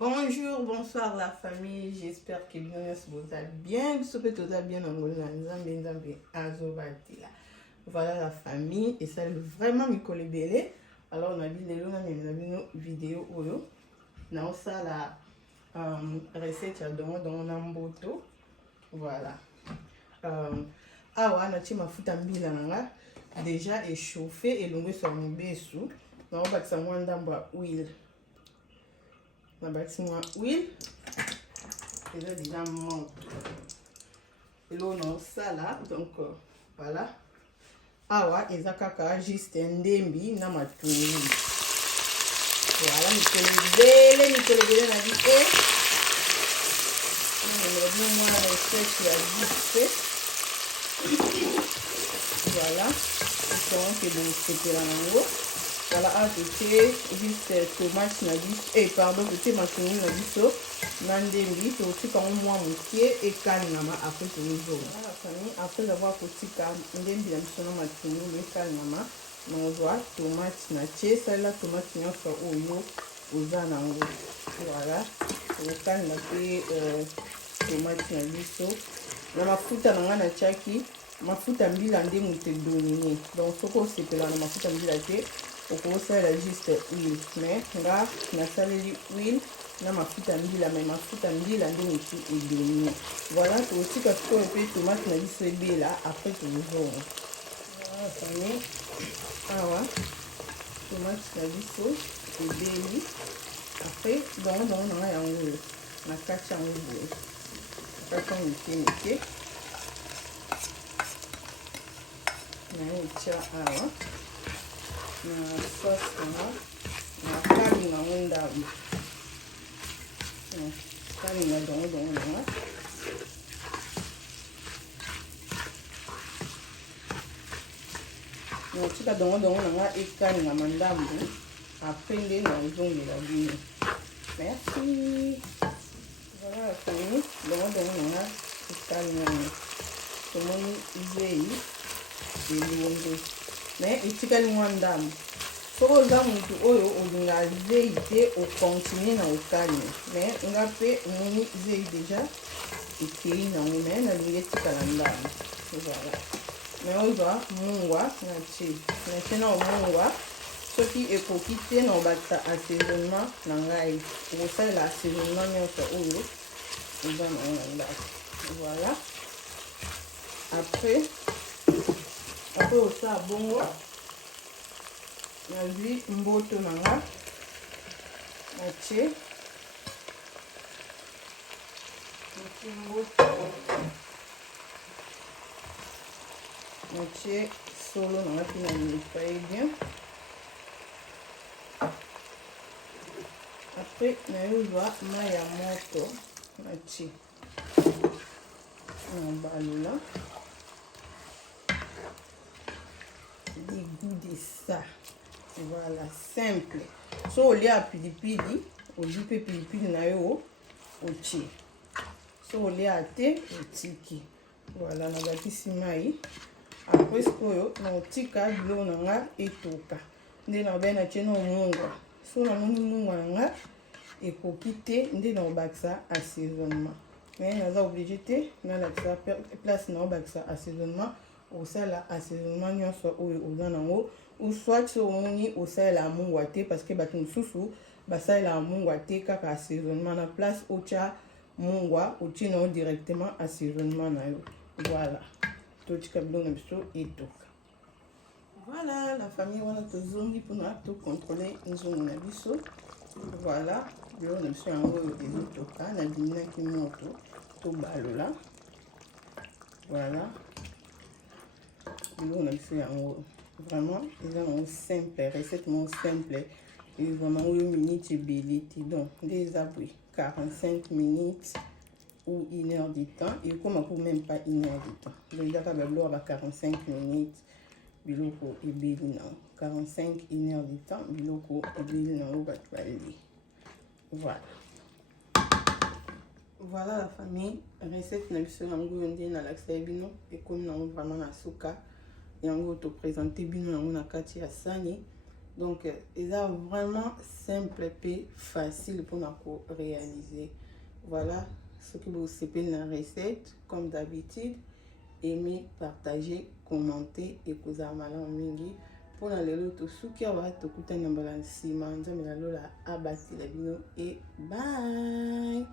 Bonjour, bonsoir la famille, j'espère que vous allez bien, vous souhaitez tout bien voilà la famille et ça vraiment me colle belé. Alors on a vu une vidéo oyo na ça la recette dans namboto voilà awa na ti mafuta mbila nanga déjà échauffé et longue sur mon besu na bakisa mwanda mba huile. On va mettre huile et là déjà monte et là on a ça là donc voilà awa eza kaka juste ndembi na matungulu voilà mikolo bele na di e on a la recette ya vite voilà donc bon c'était là nango. Voilà, ajouter juste tomate na biso pardon, c'était matungulu na biso na ndembi totika mwa mokie ekalingama après tozo. Voilà famille, après avoir kotika ndembi na biso na matungulu ekalingama nozwa tomate na tie sala tomate nyonso oyo oza nango. Voilà, tokalinga pe tomate na biso na mafuta nanga na tiaki mafuta mbila nde moto edonine donc soko osepela na mafuta mbila te okosalela juste huile mais nga nasaleli huile na mafuta mbila mais mafuta mbila nde motu edonine. Voilà tokotika sikoyo mpe tomate na biso ebela après tozonga. Voilà famille, awa tomate na biso ebeli après dongo nanga yango na kati yango boye kati yango mike na awa na sauce na kalinga ndabu kalinga dongo nanga na tika dongo nanga ekalinga mandabu après nde na ozongela bino. Merci. Voilà la famille, dongo nanga ekalinga tomoni zei elongo mais etikali mwa ndamu soko oza motu oyo olinga zei te okontinue na okalima mais nga mpe omoni zei déjà ekei nango mais nalingi etikala ndamu. Voilà mais ozwa mungwa na tie na omungwa soki ekoki te na obakisa assaisonnement na ngai okosalela assaisonnement nyonso oyo eza nango na ndako. Voilà après osala bongo nazwi mboto nanga natie solo nanga mpe na mifaye bien. Après nayozwa mai ya moto natie na balula des goûts de ça. Voilà, simple. So au lieu à pilipili, au lieu de pilipili na yo otie. So au lieu à te otiki. Voilà, na bakisi mai. Après sikoyo na otika bilo nanga etoka. Nde na bena tie na mungwa. So na mungwa nanga ekoki te nde na obakisa assaisonnement. Mais naza obligé te na la place na obakisa assaisonnement. Osala assaisonnement nyonso oyo oza nango ou soit so omoni osalela mungwa te parce que bato mosusu basalela mungwa te kaka assaisonnement na place otia mungwa otie nango directement assaisonnement na yo. Voilà totika biloko na biso etoka. Voilà la famille wana tozongi mpona tocontrôle nzongo na biso. Voilà biloko na biso yango oyo ezotoka na biminaki moto tobalola. Voilà on a fait vraiment ils simple recette simple et vraiment 8 minutes belé donc des abris 45 minutes ou 1 heure de temps et comme pour même pas 1 heure de temps donc il y a 45 minutes biloko ebeli non 45 1 heure de temps biloko ebeli non voilà la famille recette na biso yango ndé na laksa bino et comme non vraiment na suka yango to présenter bino yango na kati ya sani Donc eza vraiment simple et facile pour nous réaliser. Voilà ce que vous savez dans la recette. Comme d'habitude, aimez, partagez, commentez et que amalan mingi. Pour les autres souki awa tokuta na mbala nsima nzambe na lola abati la bino et bye.